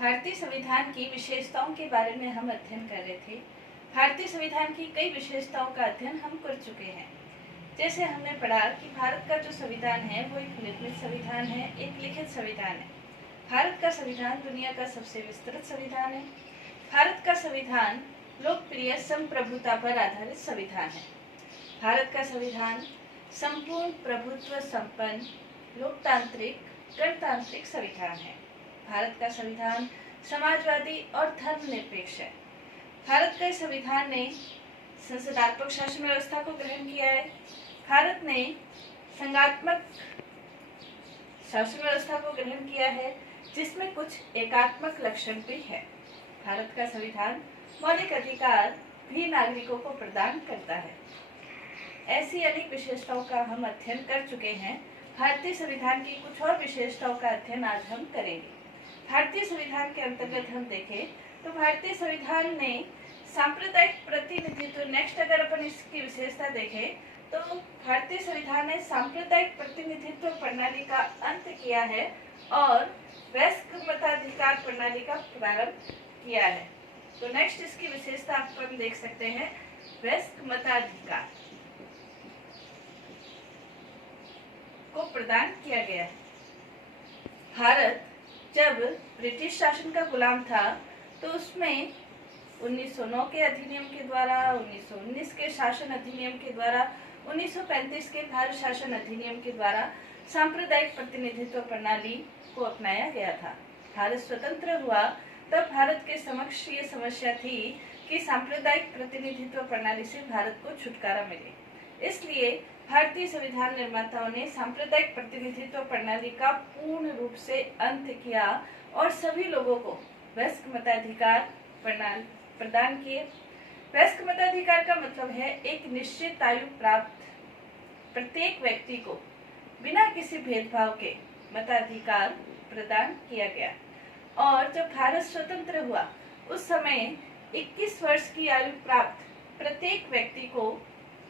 भारतीय संविधान की विशेषताओं के बारे में हम अध्ययन कर रहे थे। भारतीय संविधान की कई विशेषताओं का अध्ययन हम कर चुके हैं। जैसे हमने पढ़ा कि भारत का जो संविधान है वो एक निर्मित संविधान है, एक लिखित संविधान है। भारत का संविधान दुनिया का सबसे विस्तृत संविधान है। भारत का संविधान लोकप्रिय संप्रभुता पर आधारित संविधान है। भारत का संविधान संपूर्ण प्रभुत्व संपन्न लोकतांत्रिक गणतांत्रिक संविधान है। भारत का संविधान समाजवादी और धर्मनिरपेक्ष है। भारत के संविधान ने संसदात्मक शासन व्यवस्था को ग्रहण किया है। भारत ने संघात्मक शासन व्यवस्था को ग्रहण किया है, जिसमें कुछ एकात्मक लक्षण भी है। भारत का संविधान मौलिक अधिकार भी नागरिकों को प्रदान करता है। ऐसी अनेक विशेषताओं का हम अध्ययन कर चुके हैं। भारतीय संविधान की कुछ और विशेषताओं का अध्ययन आज हम करेंगे। भारतीय संविधान के अंतर्गत हम देखें तो भारतीय संविधान ने सांप्रदायिक प्रतिनिधित्व, नेक्स्ट अगर अपन इसकी विशेषता देखें तो भारतीय संविधान ने सांप्रदायिक प्रतिनिधित्व प्रणाली का अंत किया है और वयस्क मताधिकार प्रणाली का प्रारंभ किया है। तो नेक्स्ट इसकी विशेषता अपन देख सकते हैं, वयस्क मताधिकार को प्रदान किया गया है। भारत जब ब्रिटिश शासन का गुलाम था तो उसमें 1909 के अधिनियम के द्वारा, 1919 के शासन अधिनियम के द्वारा, 1935 के भारत शासन अधिनियम के द्वारा सांप्रदायिक प्रतिनिधित्व प्रणाली को अपनाया गया था। भारत स्वतंत्र हुआ तब भारत के समक्ष ये समस्या थी कि सांप्रदायिक प्रतिनिधित्व प्रणाली से भारत को छुटकारा मिले। इसलिए भारतीय संविधान निर्माताओं ने सांप्रदायिक प्रतिनिधित्व प्रणाली का पूर्ण रूप से अंत किया और सभी लोगों को वयस्क मताधिकार प्रदान किए। वयस्क मताधिकार का मतलब है एक निश्चित आयु प्राप्त प्रत्येक व्यक्ति को बिना किसी भेदभाव के मताधिकार प्रदान किया गया। और जब भारत स्वतंत्र हुआ उस समय 21 वर्ष की आयु प्राप्त प्रत्येक व्यक्ति को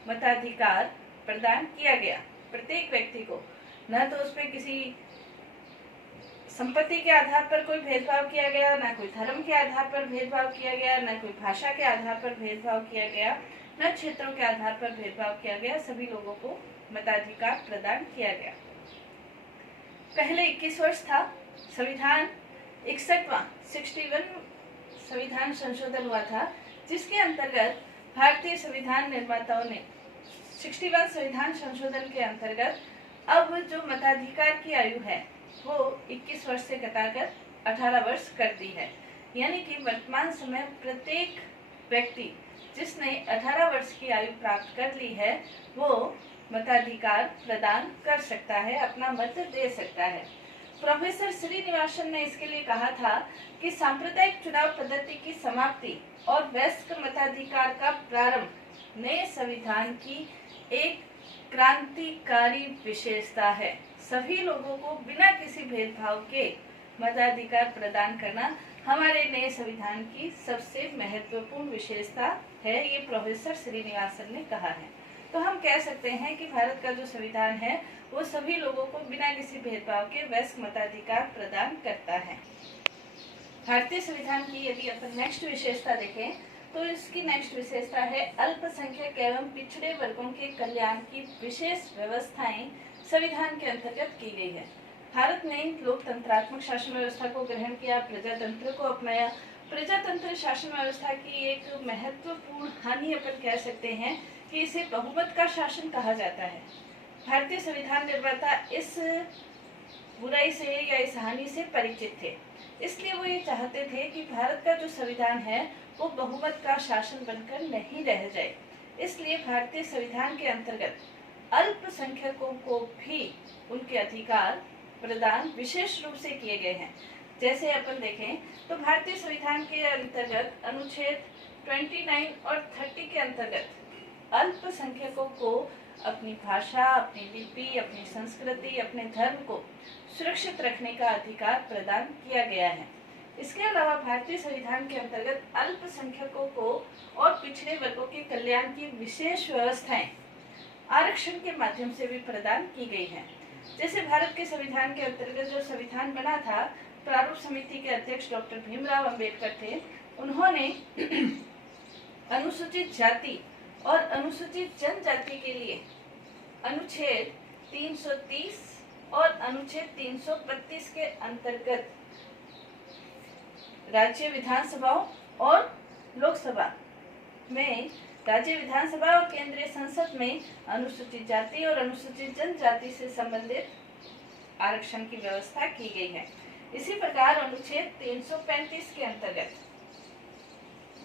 मताधिकार प्रदान किया गया। प्रत्येक व्यक्ति को, न तो उसमें किसी संपत्ति के आधार पर कोई भेदभाव किया गया, न कोई धर्म के आधार पर भेदभाव किया गया, न कोई भाषा के आधार पर भेदभाव किया गया, न क्षेत्रों के आधार पर भेदभाव किया गया। सभी लोगों को मताधिकार प्रदान किया गया। पहले 21 वर्ष था। संविधान 61 संविधान संशोधन हुआ था, जिसके अंतर्गत भारतीय संविधान निर्माताओं ने 61 संविधान संशोधन के अंतर्गत अब जो मताधिकार की आयु है वो 21 वर्ष से घटाकर 18 वर्ष कर दी है। यानी कि वर्तमान समय प्रत्येक व्यक्ति जिसने 18 वर्ष की आयु प्राप्त कर ली है वो मताधिकार प्रदान कर सकता है, अपना मत दे सकता है। प्रोफेसर श्रीनिवासन ने इसके लिए कहा था कि सांप्रदायिक चुनाव पद्धति की समाप्ति और वयस्क मताधिकार का प्रारंभ नए संविधान की एक क्रांतिकारी विशेषता है। सभी लोगों को बिना किसी भेदभाव के मताधिकार प्रदान करना हमारे नए संविधान की सबसे महत्वपूर्ण विशेषता है, ये प्रोफेसर श्रीनिवासन ने कहा है। तो हम कह सकते हैं कि भारत का जो संविधान है वो सभी लोगों को बिना किसी भेदभाव के वयस्क मताधिकार प्रदान करता है। भारतीय संविधान की यदि अपन नेक्स्ट विशेषता देखें तो इसकी नेक्स्ट विशेषता है अल्पसंख्यक एवं पिछड़े वर्गों के कल्याण की विशेष व्यवस्थाएं संविधान के अंतर्गत की गई है। भारत ने लोकतंत्रात्मक शासन व्यवस्था को ग्रहण किया, प्रजातंत्र को अपनाया। प्रजातंत्र शासन व्यवस्था की एक महत्वपूर्ण हानि अपन कह सकते हैं कि इसे बहुमत का शासन कहा जाता है। भारतीय संविधान निर्माता इस बुराई से या इस हानि से परिचित थे, इसलिए वो ये चाहते थे कि भारत का जो संविधान है वो बहुमत का शासन बनकर नहीं रह जाए। इसलिए भारतीय संविधान के अंतर्गत अल्पसंख्यकों को भी उनके अधिकार प्रदान विशेष रूप से किए गए हैं। जैसे अपन देखें तो भारतीय संविधान के अंतर्गत अनुच्छेद 29 और 30 के अंतर्गत अल्पसंख्यकों को अपनी भाषा, अपनी लिपि, अपनी संस्कृति, अपने धर्म को सुरक्षित रखने का अधिकार प्रदान किया गया है। इसके अलावा भारतीय संविधान के अंतर्गत अल्पसंख्यकों को और पिछड़े वर्गों के कल्याण की विशेष व्यवस्थाएं आरक्षण के माध्यम से भी प्रदान की गई हैं। जैसे भारत के संविधान के अंतर्गत जो संविधान बना था, प्रारूप प्रारूप समिति के अध्यक्ष डॉक्टर भीमराव अंबेडकर थे, उन्होंने अनुसूचित जाति और अनुसूचित जनजाति के लिए अनुच्छेद 330 और अनुच्छेद 332 के अंतर्गत राज्य विधानसभाओं और लोकसभा में, राज्य विधानसभा और केंद्रीय संसद में अनुसूचित जाति और अनुसूचित जनजाति से संबंधित आरक्षण की व्यवस्था की गई है। इसी प्रकार अनुच्छेद 335 के अंतर्गत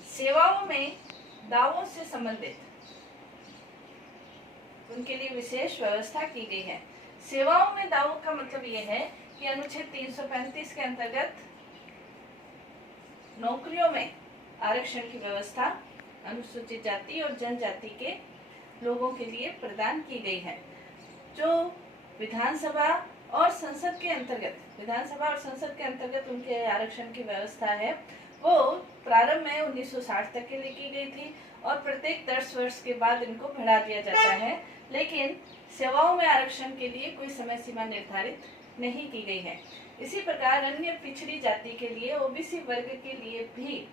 सेवाओं में दावों से संबंधित उनके लिए विशेष व्यवस्था की गई है। सेवाओं में दावों का मतलब यह है कि अनुच्छेद 335 के अंतर्गत नौकरियों में आरक्षण की व्यवस्था अनुसूचित जाति और जनजाति के लोगों के लिए प्रदान की गई है। जो विधानसभा और संसद के अंतर्गत उनके आरक्षण की व्यवस्था है, वो प्रारंभ में 1960 तक के लिए की गई थी और प्रत्येक 10 वर्ष के बाद इनको बढ़ा दिया जाता है, लेकिन सेवाओं में आरक्षण के लिए कोई समय सीमा निर्धारित नहीं की गई है। इसी प्रकार अन्य पिछड़ी जाति के लिए, ओबीसी वर्ग के लिए भी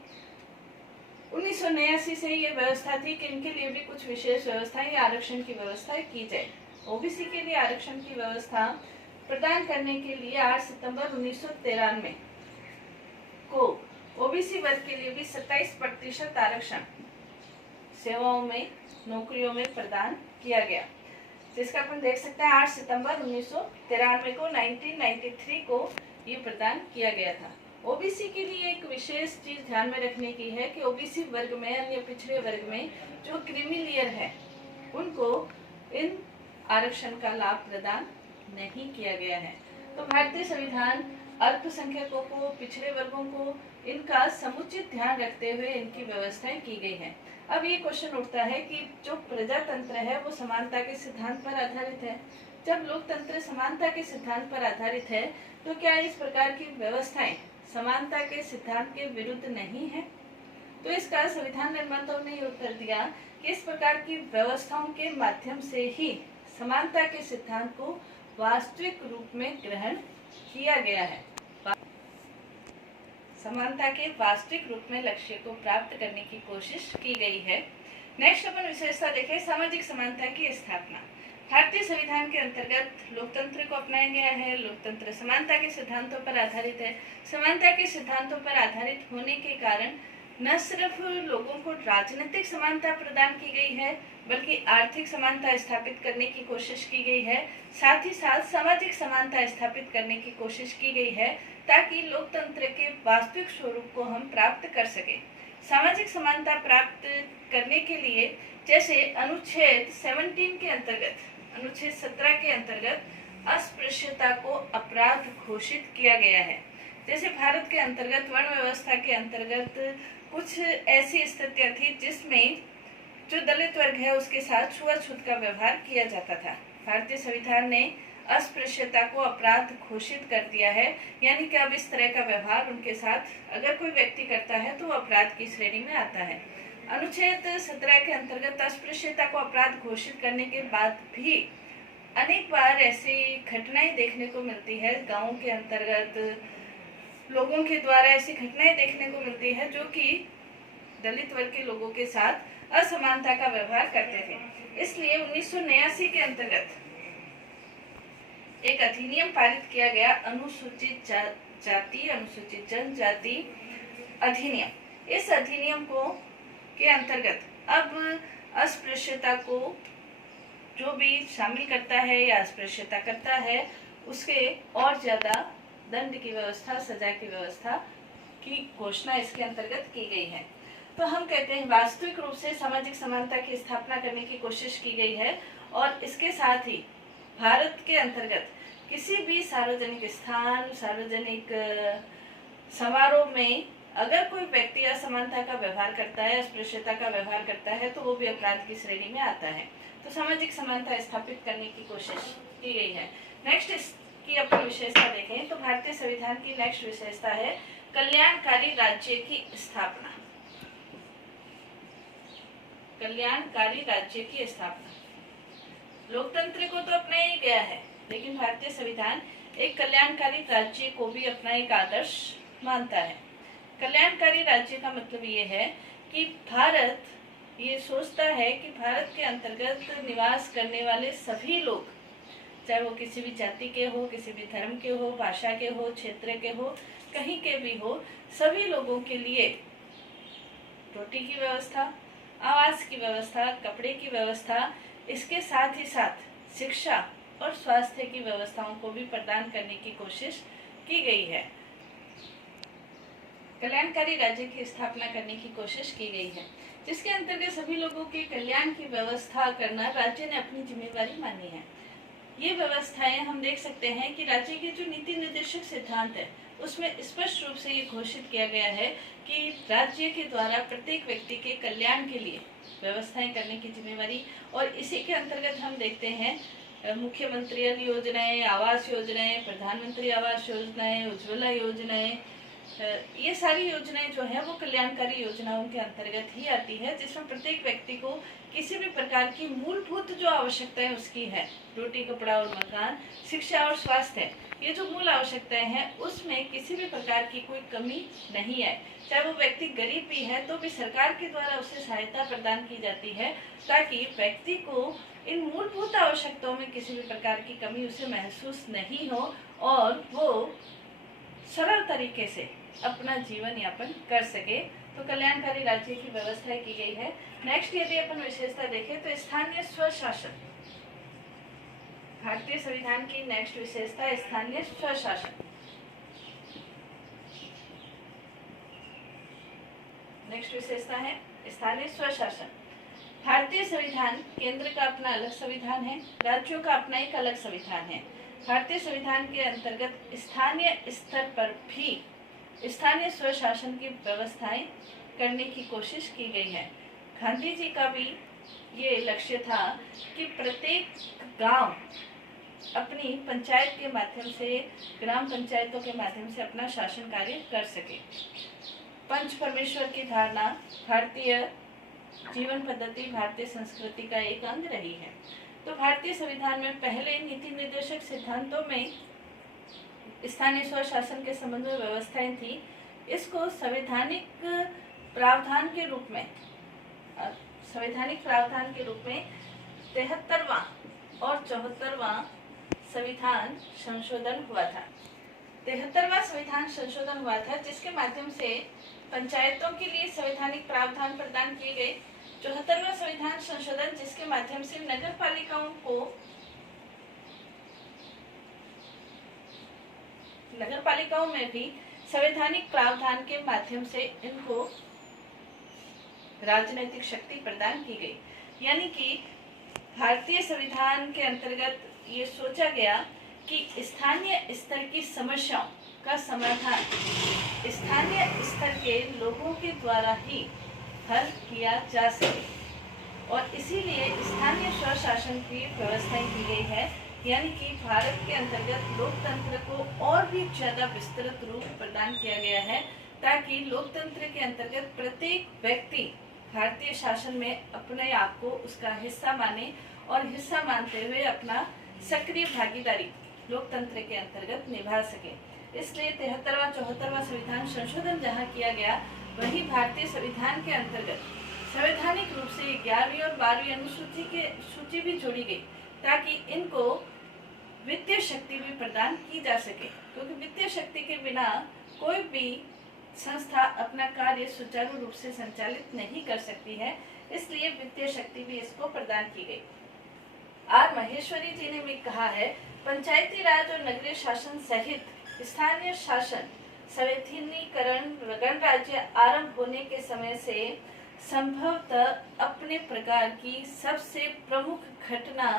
1989 से ये व्यवस्था थी कि इनके लिए भी कुछ विशेष व्यवस्थाएं या आरक्षण की व्यवस्था की जाए। ओबीसी के लिए आरक्षण की व्यवस्था प्रदान करने के लिए 8 सितंबर 1993 को ओबीसी वर्ग के लिए भी 27% आरक्षण सेवाओं में, नौकरियों में प्रदान किया गया, जिसका अपन देख सकते हैं 8 सितंबर 1993 को 1993 को ये प्रदान किया गया था। ओबीसी के लिए एक विशेष चीज ध्यान में रखने की है कि ओबीसी वर्ग में, अन्य पिछड़े वर्ग में जो क्रीमी लेयर है, उनको इन आरक्षण का लाभ प्रदान नहीं किया गया है। तो भारतीय संविधान अल्पसंख्यकों को, पिछड़े वर्गों को, इनका समुचित ध्यान रखते हुए इनकी व्यवस्थाएं की गई है। अब ये क्वेश्चन उठता है कि जो प्रजातंत्र है वो समानता के सिद्धांत पर आधारित है। जब लोकतंत्र समानता के सिद्धांत पर आधारित है, तो क्या इस प्रकार की व्यवस्थाएं समानता के सिद्धांत के विरुद्ध नहीं है? तो इसका संविधान निर्माताओं ने उत्तर दिया कि इस प्रकार की व्यवस्थाओं के माध्यम से ही समानता के सिद्धांत को वास्तविक रूप में ग्रहण किया गया है। समानता के वास्तविक रूप में लक्ष्य को प्राप्त करने की कोशिश की गई है। नेक्स्ट अपन विशेषता देखें, सामाजिक समानता की स्थापना। भारतीय संविधान के अंतर्गत लोकतंत्र को अपनाया गया है। लोकतंत्र समानता के सिद्धांतों पर आधारित है। समानता के सिद्धांतों पर आधारित होने के कारण न सिर्फ लोगों को राजनीतिक समानता प्रदान की गई है, बल्कि आर्थिक समानता स्थापित करने की कोशिश की गई है। साथ ही साथ सामाजिक समानता स्थापित करने की कोशिश की गई है, ताकि लोकतंत्र के वास्तविक स्वरूप को हम प्राप्त कर सकें। सामाजिक समानता प्राप्त करने के लिए जैसे अनुच्छेद 17 के अंतर्गत, अनुच्छेद 17 के अंतर्गत अस्पृश्यता को अपराध घोषित किया गया है। जैसे भारत के अंतर्गत वर्ण व्यवस्था के अंतर्गत कुछ ऐसी स्थितियां थी जिसमें जो दलित वर्ग है उसके साथ छुआछूत का व्यवहार किया जाता था। भारतीय संविधान ने अस्पृश्यता को अपराध घोषित कर दिया है, यानी कि अब इस तरह का व्यवहार उनके साथ अगर कोई व्यक्ति करता है तो अपराध की श्रेणी में आता है। अनुच्छेद 17 के अंतर्गत अस्पृश्यता को अपराध घोषित करने के बाद भी अनेक बार ऐसी घटनाएं देखने को मिलती है, गाँव के अंतर्गत लोगों के द्वारा ऐसी घटनाएं देखने को मिलती है जो कि दलित वर्ग के लोगों के साथ असमानता का व्यवहार करते थे। इसलिए 1989 के अंतर्गत एक अधिनियम पारित किया गया, अनुसूचित जाति अनुसूचित जनजाति अधिनियम। इस अधिनियम को के अंतर्गत अब अस्पृश्यता को जो भी शामिल करता है या अस्पृश्यता करता है, उसके और ज्यादा दंड की व्यवस्था, सजा की व्यवस्था की घोषणा इसके अंतर्गत की गई है। तो हम कहते हैं वास्तविक रूप से सामाजिक समानता की स्थापना करने की कोशिश की गई है, और इसके साथ ही भारत के अंतर्गत किसी भी सार्वजनिक स्थान, सार्वजनिक समारोह में अगर कोई व्यक्ति असमानता का व्यवहार करता है, अस्पृश्यता का व्यवहार करता है, तो वो भी अपराध की श्रेणी में आता है। तो सामाजिक समानता स्थापित करने की कोशिश की गई है। नेक्स्ट इसकी अपन विशेषता देखें तो भारतीय संविधान की नेक्स्ट विशेषता है कल्याणकारी राज्य की स्थापना। कल्याणकारी राज्य की स्थापना। लोकतंत्र को तो अपनाया ही गया है, लेकिन भारतीय संविधान एक कल्याणकारी राज्य को भी अपना एक आदर्श मानता है। कल्याणकारी राज्य का मतलब ये है कि भारत ये सोचता है कि भारत के अंतर्गत निवास करने वाले सभी लोग, चाहे वो किसी भी जाति के हो, किसी भी धर्म के हो, भाषा के हो, क्षेत्र के हो, कहीं के भी हो, सभी लोगों के लिए रोटी की व्यवस्था, आवास की व्यवस्था, कपड़े की व्यवस्था, इसके साथ ही साथ शिक्षा और स्वास्थ्य की व्यवस्थाओं को भी प्रदान करने की कोशिश की गई है। कल्याणकारी राज्य की स्थापना करने की कोशिश की गई है, जिसके अंतर्गत सभी लोगों के कल्याण की व्यवस्था करना राज्य ने अपनी जिम्मेवारी मानी है। ये व्यवस्थाएं हम देख सकते हैं कि राज्य के जो नीति निर्देशक सिद्धांत है उसमें स्पष्ट रूप से ये घोषित किया गया है कि राज्य के द्वारा प्रत्येक व्यक्ति के कल्याण के लिए व्यवस्थाएं करने की जिम्मेवारी, और इसी के अंतर्गत हम देखते हैं मुख्यमंत्री योजनाएं, आवास योजनाएं, प्रधानमंत्री आवास योजनाएं, उज्ज्वला योजनाएं, ये सारी योजनाएं जो है वो कल्याणकारी योजनाओं के अंतर्गत ही आती है, जिसमें प्रत्येक व्यक्ति को किसी भी प्रकार की मूलभूत जो आवश्यकताएं उसकी है, रोटी, कपड़ा और मकान, शिक्षा और स्वास्थ्य, ये जो मूल आवश्यकताएं हैं उसमें किसी भी प्रकार की कोई कमी नहीं है। चाहे वो व्यक्ति गरीब भी है तो भी सरकार के द्वारा उसे सहायता प्रदान की जाती है, ताकि व्यक्ति को इन मूलभूत आवश्यकताओं में किसी भी प्रकार की कमी उसे महसूस नहीं हो और वो सरल तरीके से अपना जीवन यापन कर सके। तो कल्याणकारी राज्य की व्यवस्था की गई है। नेक्स्ट यदि अपन विशेषता देखें तो स्थानीय स्वशासन, भारतीय संविधान की नेक्स्ट विशेषता स्थानीय स्वशासन। नेक्स्ट विशेषता है स्थानीय स्वशासन। भारतीय संविधान केंद्र का अपना अलग संविधान है, राज्यों का अपना एक अलग संविधान है। भारतीय संविधान के अंतर्गत स्थानीय स्तर पर भी स्थानीय स्वशासन की व्यवस्थाएं करने की कोशिश की गई है। गांधी जी का भी ये लक्ष्य था कि प्रत्येक गांव अपनी पंचायत के माध्यम से, ग्राम पंचायतों के माध्यम से अपना शासन कार्य कर सके। पंच परमेश्वर की धारणा भारतीय जीवन पद्धति, भारतीय संस्कृति का एक अंग रही है। तो भारतीय संविधान में पहले नीति निर्देशक सिद्धांतों में स्थानीय स्वशासन के संबंध में व्यवस्थाएं थी। इसको संवैधानिक प्रावधान के रूप में 73वां और 74वां संविधान संशोधन हुआ था। 73वां संविधान संशोधन हुआ था, जिसके माध्यम से पंचायतों के लिए संवैधानिक प्रावधान प्रदान किए गए। 74वां संविधान संशोधन, जिसके माध्यम से नगर पालिकाओं में भी संवैधानिक प्रावधान के माध्यम से इनको राजनीतिक शक्ति प्रदान की गई। यानी कि भारतीय संविधान के अंतर्गत ये सोचा गया कि स्थानीय स्तर की समस्याओं का समाधान स्थानीय स्तर के लोगों के द्वारा ही हल किया जा सके, और इसीलिए स्थानीय स्वशासन की व्यवस्थाएं की गई है। यानी कि भारत के अंतर्गत लोकतंत्र को और भी ज्यादा विस्तृत रूप प्रदान किया गया है, ताकि लोकतंत्र के अंतर्गत प्रत्येक व्यक्ति भारतीय शासन में अपने आप को उसका हिस्सा माने और हिस्सा मानते हुए अपना सक्रिय भागीदारी लोकतंत्र के अंतर्गत निभा सके। इसलिए 73वां 74वां संविधान संशोधन जहाँ किया गया, वही भारतीय संविधान के अंतर्गत संवैधानिक रूप से 11वीं और 12वीं अनुसूची के सूची भी जोड़ी गई, ताकि इनको वित्तीय शक्ति भी प्रदान की जा सके, क्योंकि वित्तीय शक्ति के बिना कोई भी संस्था अपना कार्य सुचारू रूप से संचालित नहीं कर सकती है। इसलिए वित्तीय शक्ति भी इसको प्रदान की गई। आर महेश्वरी जी ने भी कहा है, पंचायती राज और नगरीय शासन सहित स्थानीय शासन संवैधानिकरण गणराज्य आरंभ होने के समय से संभवतः अपने प्रकार की सबसे प्रमुख घटना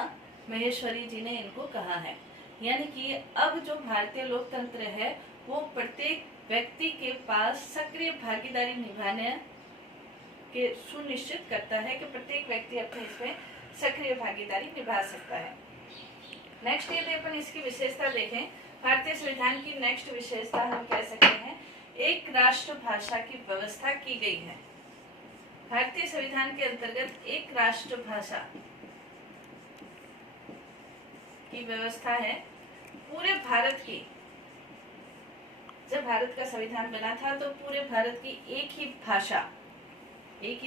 महेश्वरी जी ने इनको कहा है। यानी कि अब जो भारतीय लोकतंत्र है वो प्रत्येक व्यक्ति के पास सक्रिय भागीदारी निभाने के सुनिश्चित करता है कि प्रत्येक व्यक्ति अपने इसमें सक्रिय भागीदारी निभा सकता है। नेक्स्ट यदि अपन इसकी विशेषता देखें, भारतीय संविधान की नेक्स्ट विशेषता हम कह सकते हैं एक राष्ट्र भाषा की व्यवस्था की गई है। भारतीय संविधान के अंतर्गत एक राष्ट्र भाषा की व्यवस्था है। पूरे भारत की, जब भारत का संविधान बना था तो पूरे भारत की एक ही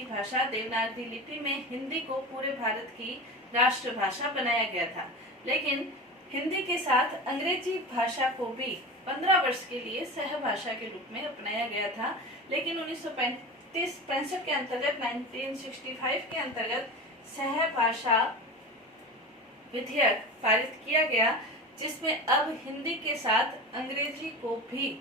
भाषा देवनागरी लिपि में हिंदी को पूरे भारत की राष्ट्रभाषा बनाया गया था। लेकिन हिंदी के साथ अंग्रेजी भाषा को भी 15 वर्ष के लिए सहभाषा के रूप में अपनाया गया था। लेकिन 1965 के अंतर्गत 1965 के अंतर्गत सहभाषा विधेयक पारित किया गया, जिसमें अब हिंदी के साथ अंग्रेजी को भी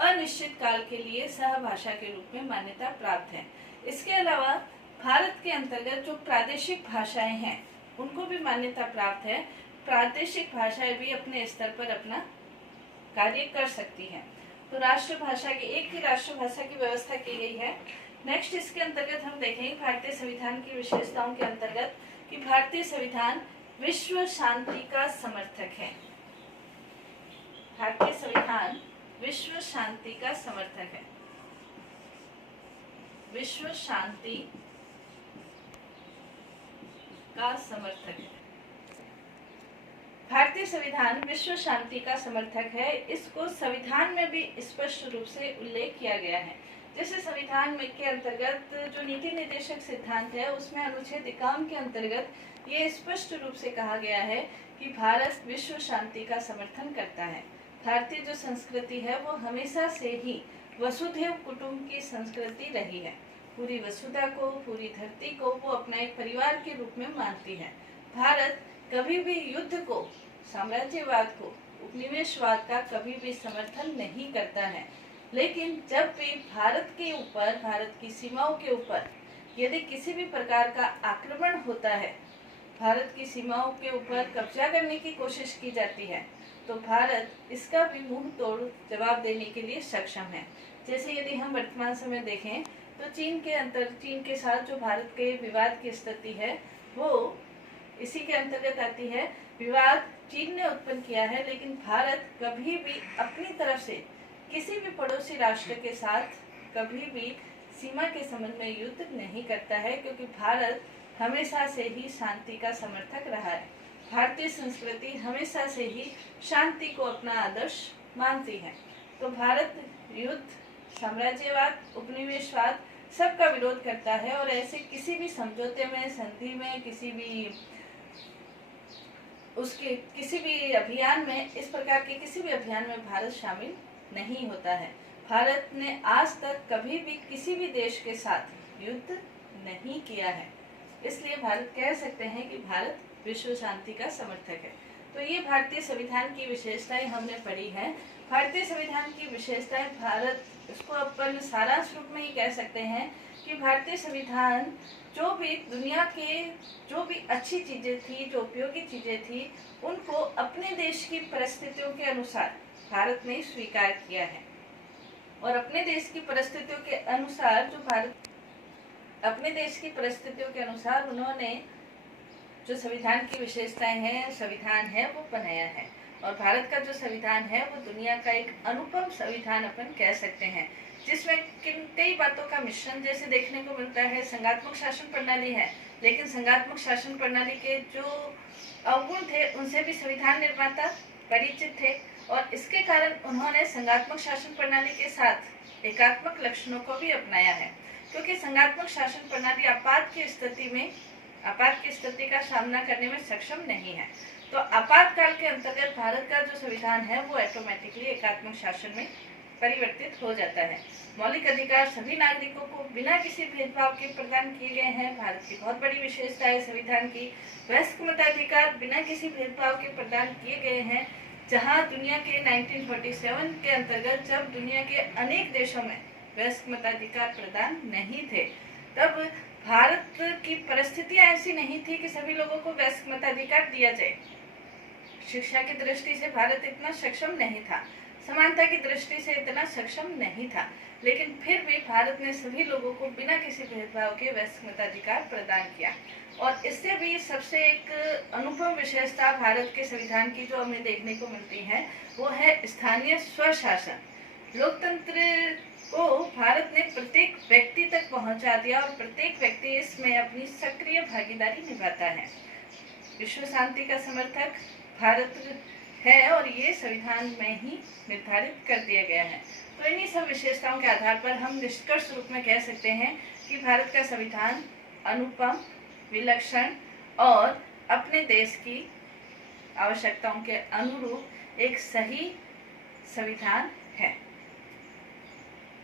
अनिश्चित काल के लिए सहभाषा के रूप में मान्यता प्राप्त है। इसके अलावा भारत के अंतर्गत जो प्रादेशिक भाषाएं हैं उनको भी मान्यता प्राप्त है। प्रादेशिक भाषाएं भी अपने स्तर पर अपना कार्य कर सकती हैं। तो राष्ट्रभाषा की एक ही राष्ट्रभाषा की व्यवस्था की गई है। नेक्स्ट इसके अंतर्गत हम देखेंगे भारतीय संविधान की विशेषताओं के अंतर्गत कि भारतीय संविधान विश्व शांति का समर्थक है। भारतीय संविधान विश्व शांति का समर्थक है। विश्व शांति का समर्थक है। भारतीय संविधान विश्व शांति का समर्थक है। इसको संविधान में भी स्पष्ट रूप से उल्लेख किया गया है। जैसे संविधान में के अंतर्गत जो नीति निर्देशक सिद्धांत है उसमें अनुच्छेद 51 के अंतर्गत ये स्पष्ट रूप से कहा गया है कि भारत विश्व शांति का समर्थन करता है। भारतीय जो संस्कृति है वो हमेशा से ही वसुधैव कुटुंब की संस्कृति रही है। पूरी वसुधा को, पूरी धरती को वो अपना एक परिवार के रूप में मानती है। भारत कभी भी युद्ध को, साम्राज्यवाद को, उपनिवेशवाद का कभी भी समर्थन नहीं करता है। लेकिन जब भी भारत के ऊपर, भारत की सीमाओं के ऊपर यदि किसी भी प्रकार का आक्रमण होता है, भारत की सीमाओं के ऊपर कब्जा करने की कोशिश की जाती है, तो भारत इसका भी मुंह तोड़ जवाब देने के लिए सक्षम है। जैसे यदि हम वर्तमान समय देखें तो चीन के साथ जो भारत के विवाद की स्थिति है वो इसी के अंतर्गत आती है। विवाद चीन ने उत्पन्न किया है, लेकिन भारत कभी भी अपनी तरफ से किसी भी पड़ोसी राष्ट्र के साथ कभी भी सीमा के संबंध में युद्ध नहीं करता है, क्योंकि भारत हमेशा से ही शांति का समर्थक रहा है। भारतीय संस्कृति हमेशा से ही शांति को अपना आदर्श मानती है। तो भारत युद्ध, साम्राज्यवाद, उपनिवेशवाद सबका विरोध करता है और ऐसे किसी भी समझौते में, संधि में, किसी भी अभियान में, इस प्रकार के किसी भी अभियान में भारत शामिल नहीं होता है। भारत ने आज तक कभी भी किसी भी देश के साथ युद्ध नहीं किया है। इसलिए भारत कह सकते हैं कि भारत विश्व शांति का समर्थक है। तो ये भारतीय संविधान की विशेषताएं हमने पढ़ी है। भारतीय संविधान की विशेषताएं, भारत इसको अपन सारांश रूप में ही कह सकते हैं कि भारतीय संविधान जो भी दुनिया के जो भी अच्छी चीजें थी, जो उपयोगी चीजें थी, उनको अपने देश की परिस्थितियों के अनुसार भारत ने स्वीकार किया है। और अपने देश की परिस्थितियों के अनुसार उन्होंने जो संविधान की विशेषताएं हैं, संविधान है, वो बनाया है। और भारत का जो संविधान है वो दुनिया का एक अनुपम संविधान अपन कह सकते हैं, जिसमें कई बातों का मिश्रण जैसे देखने को मिलता है। संघात्मक शासन प्रणाली है, लेकिन संघात्मक शासन प्रणाली के जो अवगुण थे उनसे भी संविधान निर्माता परिचित थे, और इसके कारण उन्होंने संघात्मक शासन प्रणाली के साथ एकात्मक लक्षणों को भी अपनाया है। क्योंकि संघात्मक शासन प्रणाली आपात की स्थिति का सामना करने में सक्षम नहीं है, तो आपातकाल के अंतर्गत भारत का जो संविधान है वो ऑटोमेटिकली एकात्मक शासन में परिवर्तित हो जाता है। मौलिक अधिकार सभी नागरिकों को बिना किसी भेदभाव के प्रदान किए गए हैं। भारत की बहुत बड़ी विशेषता है संविधान की। वयस्क मताधिकार बिना किसी भेदभाव के प्रदान किए गए हैं। जहां दुनिया के 1947 के अंतर्गत जब दुनिया के अनेक देशों में वयस्क मताधिकार प्रदान नहीं थे, तब भारत की परिस्थितियां ऐसी नहीं थी कि सभी लोगों को वयस्क मताधिकार दिया जाए। शिक्षा की दृष्टि से भारत इतना सक्षम नहीं था, समानता की दृष्टि से इतना सक्षम नहीं था, लेकिन फिर भी भारत ने सभी लोगों को बिना किसी भेदभाव के वयस्क मताधिकार प्रदान किया। और इससे भी सबसे एक अनुपम विशेषता भारत के संविधान की जो हमें देखने को मिलती है वो है स्थानीय स्वशासन। लोकतंत्र को भारत ने प्रत्येक व्यक्ति तक पहुंचा दिया और प्रत्येक व्यक्ति इसमें अपनी सक्रिय भागीदारी निभाता है। विश्व शांति का समर्थक भारत है और ये संविधान में ही निर्धारित कर दिया गया है। तो इन्हीं सब विशेषताओं के आधार पर हम निष्कर्ष रूप में कह सकते हैं कि भारत का संविधान अनुपम, विलक्षण और अपने देश की आवश्यकताओं के अनुरूप एक सही संविधान है।